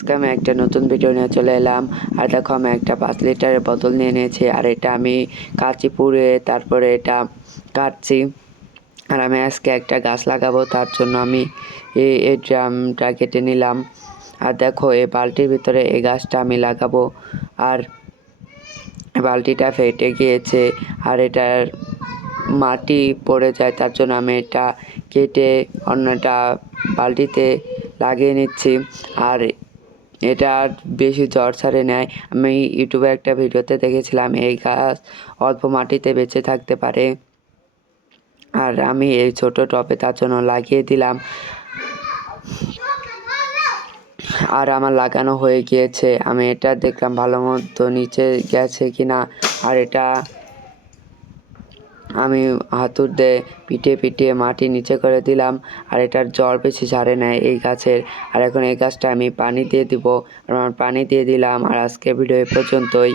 আজকে আমি একটা নতুন ভিডিও নিয়ে চলে এলাম। আর দেখো আমি একটা 5 লিটারের বোতল নিয়ে নিয়েছি, আর এটা আমি কাঁচি পুড়ে তারপরে এটা কাটছি। আর আমি আজকে একটা গাছ লাগাবো, তার জন্য আমি এই ড্রামটা কেটে নিলাম। আর দেখো এই বালতির ভিতরে এই গাছটা আমি লাগাবো। আর বালতিটা ফেটে গিয়েছে আর এটার মাটি পড়ে যায়, তার জন্য আমি এটা কেটে অন্যটা বালতিতে লাগিয়ে নিচ্ছি। আর এটা বেশি জ্বর ছাড়ে নেয়। আমি ইউটিউবে একটা ভিডিওতে দেখেছিলাম এই গাছ অল্প মাটিতে বেঁচে থাকতে পারে। আর আমি এই ছোট টবে তার জন্য লাগিয়ে দিলাম। আর আমার লাগানো হয়ে গিয়েছে। আমি এটা দেখলাম ভালো মতো নিচে গেছে কিনা। আর এটা আমি হাতুড় দিয়ে পিটিয়ে পিটিয়ে মাটি নিচে করে দিলাম। আর এটার জ্বর বেশি ছাড়ে নেয় এই গাছের। আর এখন এই গাছটা আমি পানি দিয়ে দিব। আর আমার পানি দিয়ে দিলাম। আর আজকে ভিডিও এ পর্যন্তই।